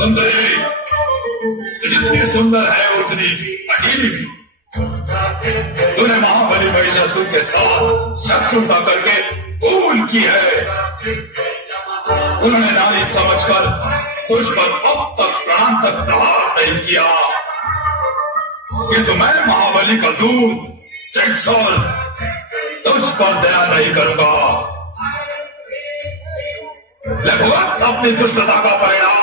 सुंदरी, जितनी सुंदर है उतनी अजीब भी। तूने महाबली महिषासुर के साथ शत्रुता करके भूल की है। उन्होंने नारी समझकर तुझ पर अब तक प्राण तक प्रहार नहीं किया, किंतु मैं महाबली का दूत जगसोल तुझ पर दया नहीं करूंगा। लगभग अपनी दुष्टता का परिणाम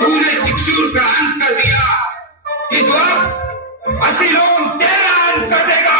तूने दिक्षुर का अंत कर दिया, किंतु अब असीलोन तेरा अंत कर देगा।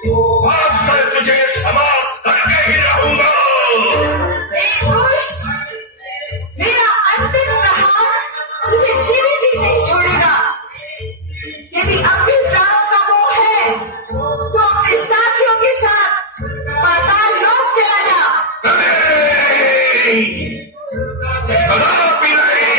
आज मैं तुझे समाप्त करके ही रहूंगा। दुष्ट, मेरा अंतिम प्रहार तुझे जीवित ही नहीं छोड़ेगा। यदि अब भी प्राणों का मोह है तो अपने साथियों के साथ पाताल लोक चला जा। कदापि नहीं।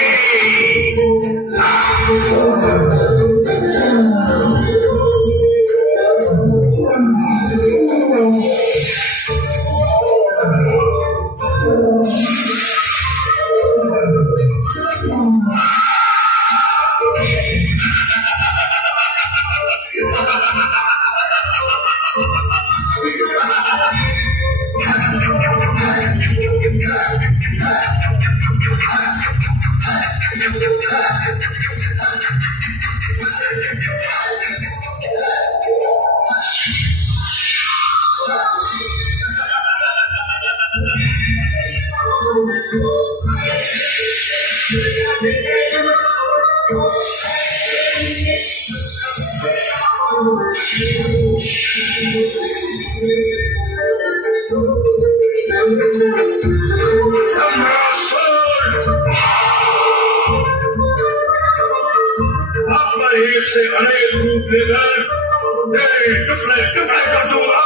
अपना एक से अनेक रूप लेकर टुकड़े टुकड़े कर दूंगा।